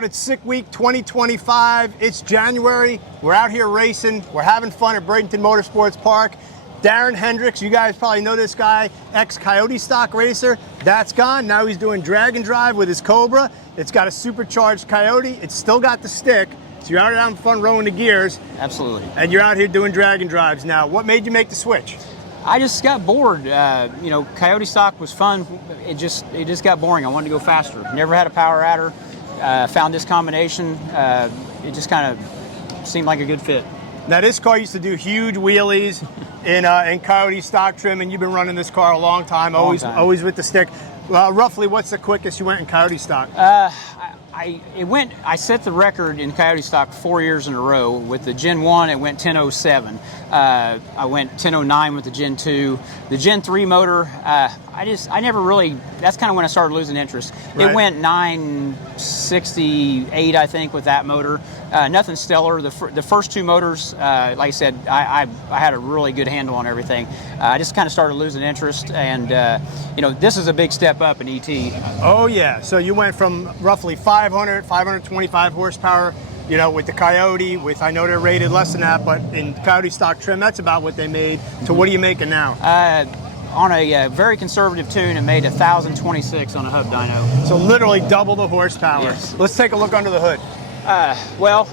out. It's Sick Week 2025. It's January. We're out here racing. We're having fun at Bradenton Motorsports Park. Darin Hendricks, you guys probably know this guy, ex-Coyote stock racer. That's gone. Now he's doing drag and drive with his Cobra. It's got a supercharged Coyote. It's still got the stick. So you're out here having fun rolling the gears. Absolutely. And you're out here doing drag and drives now. What made you make the switch? I just got bored. You know, Coyote stock was fun. It just got boring. I wanted to go faster. Never had a power adder. Found this combination. It just kind of seemed like a good fit. Now this car used to do huge wheelies in Coyote stock trim, and you've been running this car a long time, always with the stick. Roughly, what's the quickest you went in Coyote stock? I set the record in Coyote stock 4 years in a row. With the Gen 1, it went 10.07. I went 10.09 with the Gen 2. The Gen 3 motor, I never really, that's kind of when I started losing interest. Right. It went 9.68, I think, with that motor. Nothing stellar. The first two motors, like I said, I had a really good handle on everything. I just kind of started losing interest, and you know, this is a big step up in ET. Oh yeah, so you went from roughly 525 horsepower, you know, with the Coyote, I know they're rated less than that, but in Coyote stock trim, that's about what they made. So what are you making now? On a very conservative tune, it made 1,026 on a hub dyno. So literally double the horsepower. Yes. Let's take a look under the hood. Well,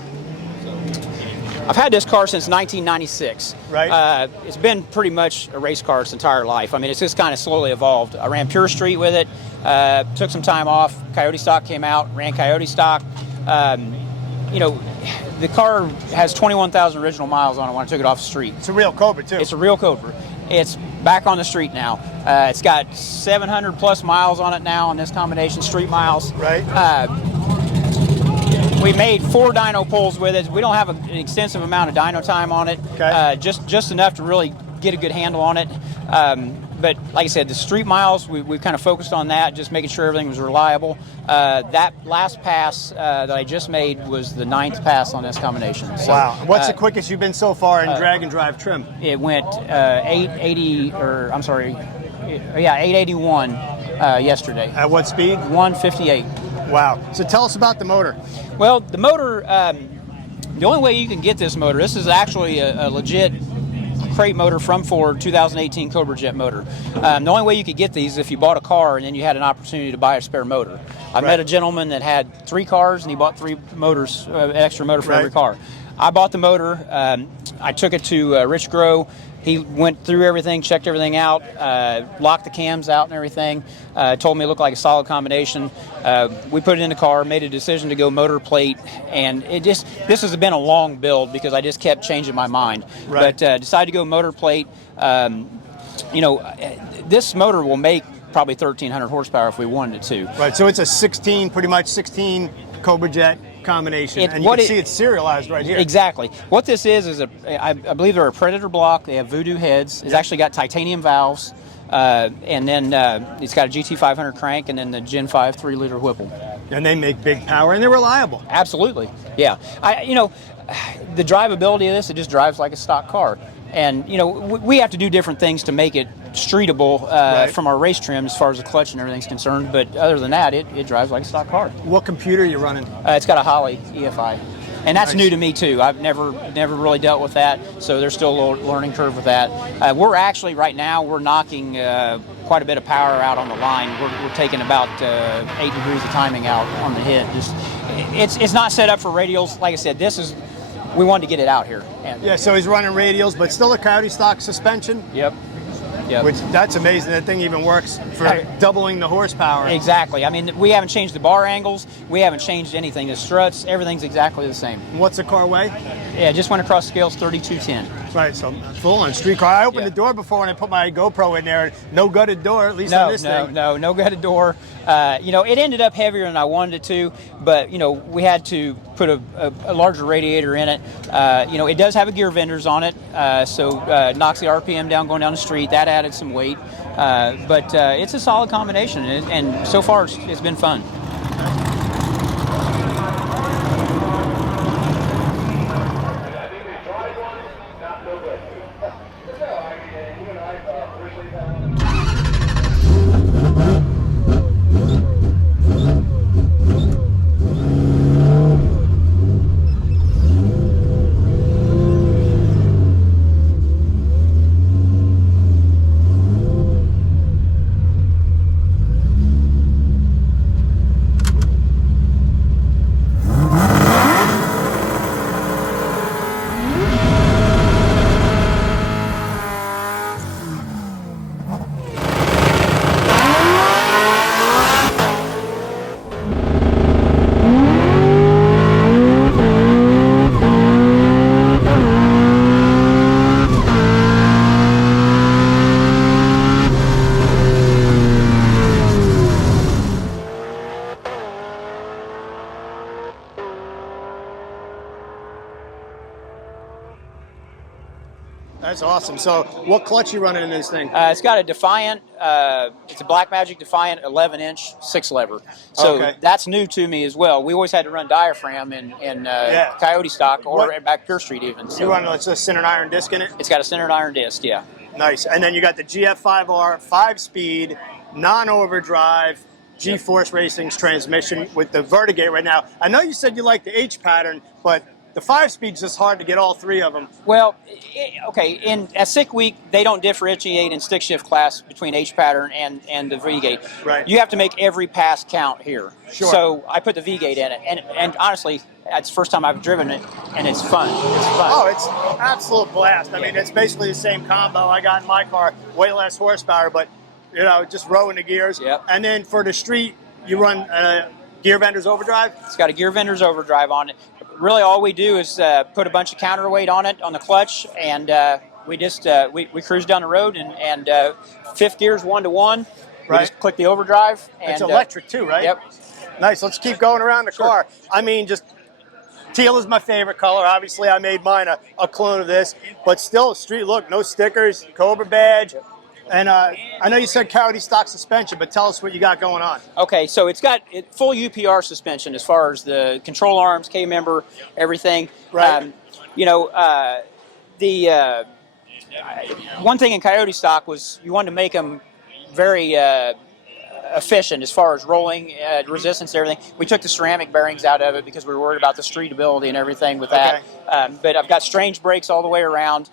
I've had this car since 1996. Right. It's been pretty much a race car its entire life. I mean, it's just kind of slowly evolved. I ran Pure Street with it, took some time off. Coyote stock came out, ran Coyote stock. You know, the car has 21,000 original miles on it when I took it off the street. It's a real Cobra too. It's a real Cobra. It's back on the street now. It's got 700 plus miles on it now on this combination, street miles. Right. We made 4 dyno pulls with it. We don't have an extensive amount of dyno time on it. Okay. Just enough to really get a good handle on it. But like I said, the street miles, we kind of focused on that, just making sure everything was reliable. That last pass that I just made was the 9th pass on this combination. So, wow. What's the quickest you've been so far in drag and drive trim? It went 881 yesterday. At what speed? 158. Wow. So tell us about the motor. Well, the motor, the only way you can get this motor, this is actually a legit crate motor from Ford, 2018 Cobra Jet motor. The only way you could get these is if you bought a car and then you had an opportunity to buy a spare motor. I met a gentleman that had 3 cars and he bought 3 motors, an extra motor for every car. I bought the motor. I took it to Rich Grow. He went through everything, checked everything out, locked the cams out and everything, told me it looked like a solid combination. We put it in the car, made a decision to go motor plate, and this has been a long build because I just kept changing my mind. Right. But decided to go motor plate. You know, this motor will make probably 1,300 horsepower if we wanted it to. Right, so it's a 16, pretty much 16 Cobra Jet combination, and you can see it's serialized right here. Exactly. What this is I believe they're a Predator block. They have Voodoo heads. It's actually got titanium valves, and then it's got a GT500 crank, and then the Gen 5 3-liter Whipple. And they make big power, and they're reliable. Absolutely. Yeah. You know, the drivability of this, it just drives like a stock car. And, you know, we have to do different things to make it streetable from our race trim as far as the clutch and everything's concerned. But other than that, it drives like a stock car. What computer are you running? It's got a Holley EFI. And that's new to me, too. I've never really dealt with that, so there's still a little learning curve with that. We're actually, right now, we're knocking quite a bit of power out on the line. We're taking about 8 degrees of timing out on the head. It's not set up for radials. Like I said, we wanted to get it out here. Yeah, so he's running radials, but still a Coyote stock suspension? Yep. Which, that's amazing. That thing even works for doubling the horsepower. Exactly. I mean, we haven't changed the bar angles. We haven't changed anything. The struts, everything's exactly the same. What's the car weigh? Yeah, just went across scales, 3210. Right, so full on street car. I opened the door before when I put my GoPro in there. No gutted door, at least on this thing. No gutted door. You know, it ended up heavier than I wanted it to, but, you know, we had to put a larger radiator in it. You know, it does have a gear vendors on it, so it knocks the RPM down going down the street. That added some weight, but it's a solid combination, and so far it's been fun. That's awesome. So what clutch you running in this thing? It's got a Defiant, it's a Black Magic Defiant 11-inch 6-lever. So that's new to me as well. We always had to run diaphragm in Coyote stock or back Pure Street even. So you run a centered iron disc in it? It's got a centered iron disc, yeah. Nice. And then you got the GF5R 5-speed, non-overdrive, G-Force Racing's transmission with the Vertigate right now. I know you said you like the H pattern, but the 5-speed's just hard to get all three of them. Well, in a sick week, they don't differentiate in stick shift class between H pattern and the V-gate. Right. You have to make every pass count here. Sure. So I put the V-gate in it, and honestly, it's the first time I've driven it, and it's fun. It's fun. Oh, it's an absolute blast. I mean, it's basically the same combo I got in my car, way less horsepower, but just rowing the gears. Yep. And then for the street, you run gear vendor's overdrive? It's got a gear vendor's overdrive on it. Really, all we do is put a bunch of counterweight on it, on the clutch, and we just we cruise down the road, and fifth gear's 1-to-1. We just click the overdrive. And, it's electric too, right? Yep. Nice. Let's keep going around the car. I mean, just teal is my favorite color. Obviously, I made mine a clone of this, but still, street look, no stickers, Cobra badge. And I know you said Coyote stock suspension, but tell us what you got going on. Okay, so it's got full UPR suspension as far as the control arms, K-member, everything. Right. The one thing in Coyote stock was you wanted to make them very efficient as far as rolling, resistance, and everything. We took the ceramic bearings out of it because we were worried about the streetability and everything with that. But I've got strange brakes all the way around.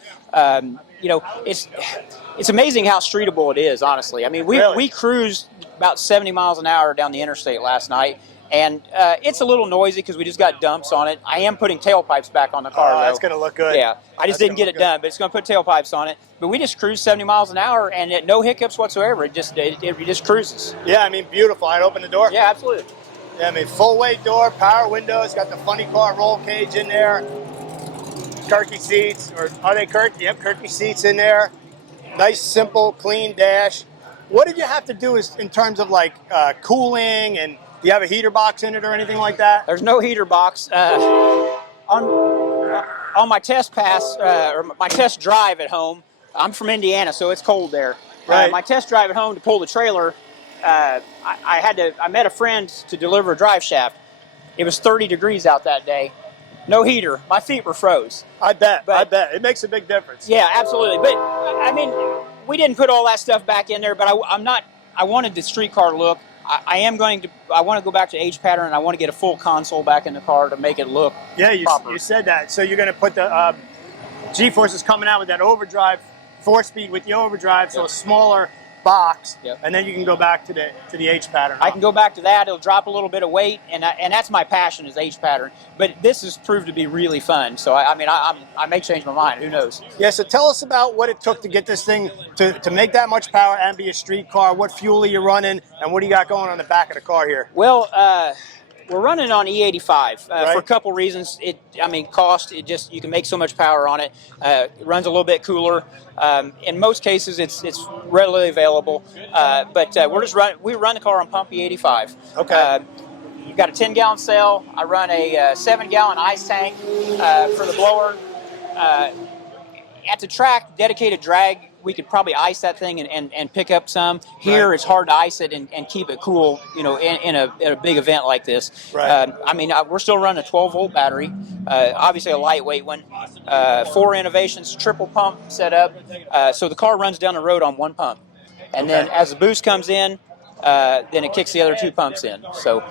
It's amazing how streetable it is, honestly. I mean, we cruised about 70 miles an hour down the interstate last night, and it's a little noisy because we just got dumps on it. I am putting tailpipes back on the car, though. That's going to look good. Yeah, I just didn't get it done, but it's going to put tailpipes on it. But we just cruised 70 miles an hour, and no hiccups whatsoever. It just cruises. Yeah, I mean, beautiful. I'd open the door. Yeah, absolutely. Yeah, I mean, full weight door, power windows, got the funny car roll cage in there. Kirky seats, or are they Kirky? Yep, Kirky seats in there. Nice, simple, clean dash. What did you have to do in terms of like cooling, and do you have a heater box in it or anything like that? There's no heater box. On my test pass, or my test drive at home, I'm from Indiana, so it's cold there. Right. My test drive at home to pull the trailer, I met a friend to deliver a drive shaft. It was 30 degrees out that day. No heater. My feet were froze. I bet. It makes a big difference. Yeah, absolutely. But I mean, we didn't put all that stuff back in there. But I wanted the street car look. I want to go back to H pattern, and I want to get a full console back in the car to make it look proper. You said that. So you're going to put the G-forces coming out with that overdrive, 4-speed with the overdrive, so a smaller box, and then you can go back to the H pattern. I can go back to that. It'll drop a little bit of weight, and that's my passion is H pattern. But this has proved to be really fun. So I may change my mind. Who knows? Yeah. So tell us about what it took to get this thing to make that much power and be a street car. What fuel are you running, and what do you got going on the back of the car here? Well, we're running on E85 for a couple reasons. Cost. You can make so much power on it. It runs a little bit cooler. In most cases, it's readily available. But we run the car on pump E85. Okay. You've got a 10-gallon cell. I run a 7-gallon ice tank for the blower. At the track, dedicated drag, we could probably ice that thing and pick up some. Here, it's hard to ice it and keep it cool, in a big event like this. Right. We're still running a 12-volt battery, obviously a lightweight one. 4 Innovations triple pump setup, so the car runs down the road on one pump. And then as the boost comes in, then it kicks the other 2 pumps in. So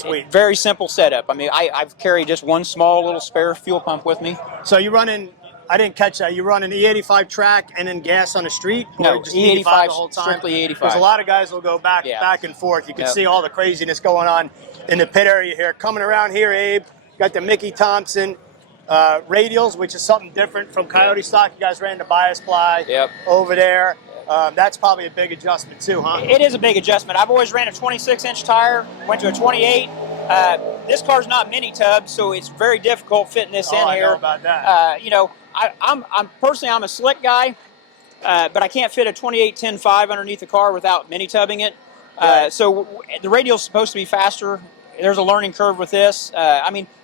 sweet. Very simple setup. I've carried just one small little spare fuel pump with me. So you're running, I didn't catch that, you run an E85 track and then gas on the street? No, or just E85 the whole time? Strictly E85. Because a lot of guys will go back and forth. You can see all the craziness going on in the pit area here. Coming around here, Abe, got the Mickey Thompson radials, which is something different from Coyote stock. You guys ran the bias ply over there. That's probably a big adjustment too, huh? It is a big adjustment. I've always ran a 26-inch tire, went to a 28. This car's not mini tub, so it's very difficult fitting this in here. I know about that. I'm personally, I'm a slick guy, but I can't fit a 28 10.5 underneath the car without mini tubbing it. So the radial's supposed to be faster. There's a learning curve with this.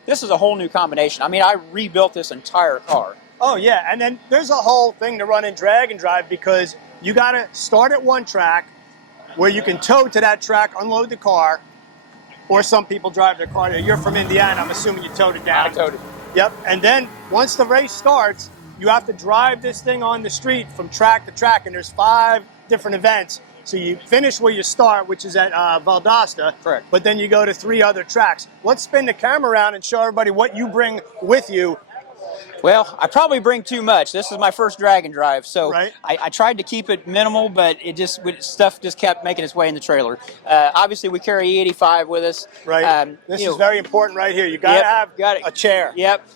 This is a whole new combination. I rebuilt this entire car. Oh yeah, and then there's a whole thing to run in drag and drive because you got to start at one track where you can tow to that track, unload the car, or some people drive their car there. You're from Indiana, I'm assuming you towed it down. I towed it. Yep, and then once the race starts, you have to drive this thing on the street from track to track, and there's 5 different events. So you finish where you start, which is at Valdosta. Correct. But then you go to 3 other tracks. Let's spin the camera around and show everybody what you bring with you. Well, I probably bring too much. This is my first drag and drive, so Right. I tried to keep it minimal, but stuff just kept making its way in the trailer. Obviously, we carry E85 with us. Right. This is very important right here. You got to have a chair. Yep.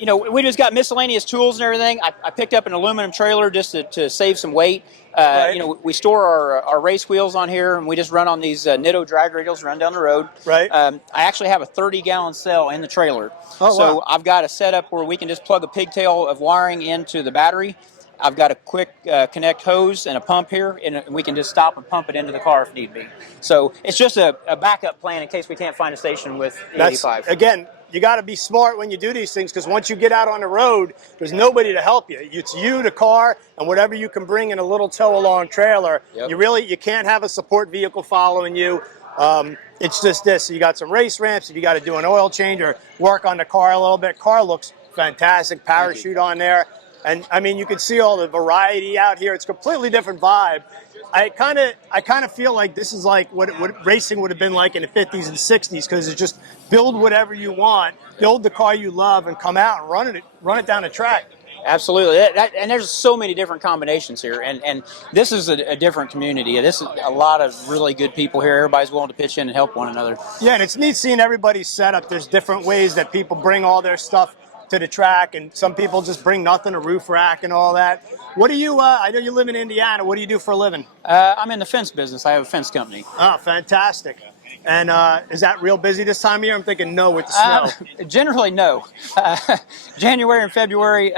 We just got miscellaneous tools and everything. I picked up an aluminum trailer just to save some weight. Right. We store our race wheels on here, and we just run on these Nitto drag radials, run down the road. Right. I actually have a 30-gallon cell in the trailer. Oh, so wow. I've got a setup where we can just plug a pigtail of wiring into the battery. I've got a quick connect hose and a pump here, and we can just stop and pump it into the car if need be. So it's just a backup plan in case we can't find a station with E85. Again, you got to be smart when you do these things because once you get out on the road, there's nobody to help you. It's you, the car, and whatever you can bring in a little tow-along trailer. Yep. You can't have a support vehicle following you. It's just this. So you got some race ramps. If you got to do an oil change or work on the car a little bit, car looks fantastic. Parachute on there. And I mean, you can see all the variety out here. It's a completely different vibe. I kind of feel like this is like what racing would have been like in the 50s and 60s because it's just build whatever you want, build the car you love, and come out and run it down the track. Absolutely, and there's so many different combinations here, and this is a different community. This is a lot of really good people here. Everybody's willing to pitch in and help one another. Yeah, and it's neat seeing everybody's setup. There's different ways that people bring all their stuff to the track, and some people just bring nothing, a roof rack and all that. What do you, I know you live in Indiana, what do you do for a living? I'm in the fence business. I have a fence company. Oh, fantastic. And is that real busy this time of year? I'm thinking no with the snow. Generally, no. January and February,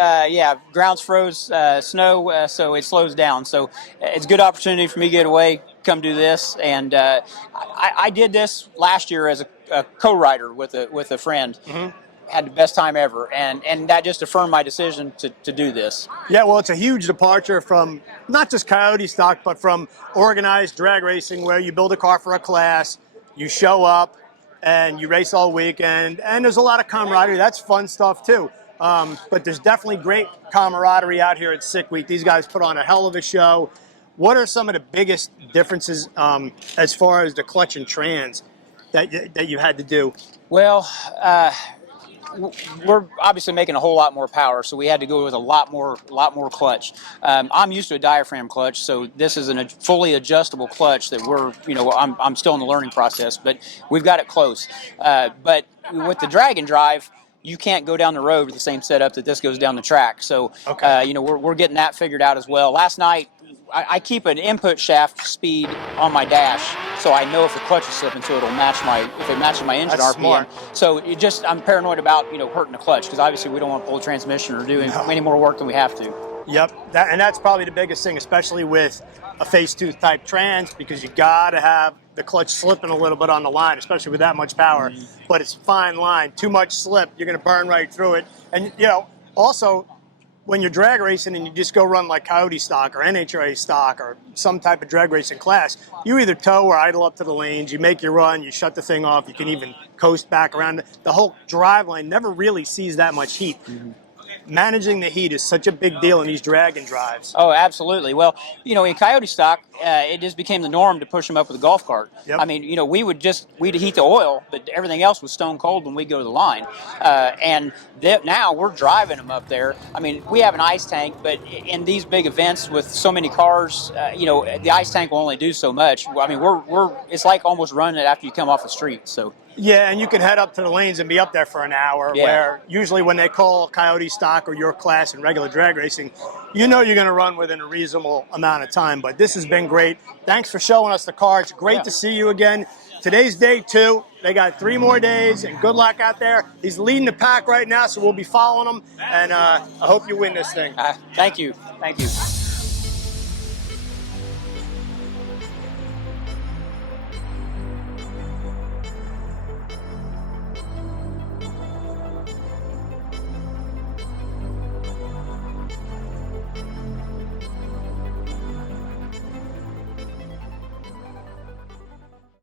grounds froze, snow, so it slows down. So it's a good opportunity for me to get away, come do this. And I did this last year as a co-rider with a friend. Mm-hmm. Had the best time ever, and that just affirmed my decision to do this. Yeah, well, it's a huge departure from not just coyote stock, but from organized drag racing where you build a car for a class, you show up, and you race all weekend, and there's a lot of camaraderie. That's fun stuff, too. But there's definitely great camaraderie out here at Sick Week. These guys put on a hell of a show. What are some of the biggest differences as far as the clutch and trans that you had to do? Well, we're obviously making a whole lot more power, so we had to go with a lot more clutch. I'm used to a diaphragm clutch, so this is a fully adjustable clutch that I'm still in the learning process, but we've got it close. But with the drag and drive, you can't go down the road with the same setup that this goes down the track. So, okay. We're getting that figured out as well. Last night, I keep an input shaft speed on my dash, so I know if the clutch is slipping, so it'll match if it matches my engine That's RPM. Smart. So I'm paranoid about hurting the clutch because obviously we don't want to pull a transmission or do any more work than we have to. Yep, and that's probably the biggest thing, especially with a face tooth type trans, because you got to have the clutch slipping a little bit on the line, especially with that much power. Mm-hmm. But it's a fine line. Too much slip, you're going to burn right through it. And also, when you're drag racing and you just go run like coyote stock or NHRA stock or some type of drag racing class, you either tow or idle up to the lanes, you make your run, you shut the thing off, you can even coast back around. The whole drive line never really sees that much heat. Mm-hmm. Managing the heat is such a big deal in these drag and drives. Oh, absolutely. Well, in coyote stock, it just became the norm to push them up with a golf cart. Yep. I mean, we'd heat the oil, but everything else was stone cold when we go to the line. Now we're driving them up there. I mean, we have an ice tank, but in these big events with so many cars, the ice tank will only do so much. I mean, it's like almost running it after you come off the street. So. Yeah, and you can head up to the lanes and be up there for an hour, where usually when they call coyote stock or your class in regular drag racing, you're going to run within a reasonable amount of time. But this has been great. Thanks for showing us the car. It's great to see you again. Today's day 2. They got 3 more days, and good luck out there. He's leading the pack right now, so we'll be following him, and I hope you win this thing. Thank you. Thank you.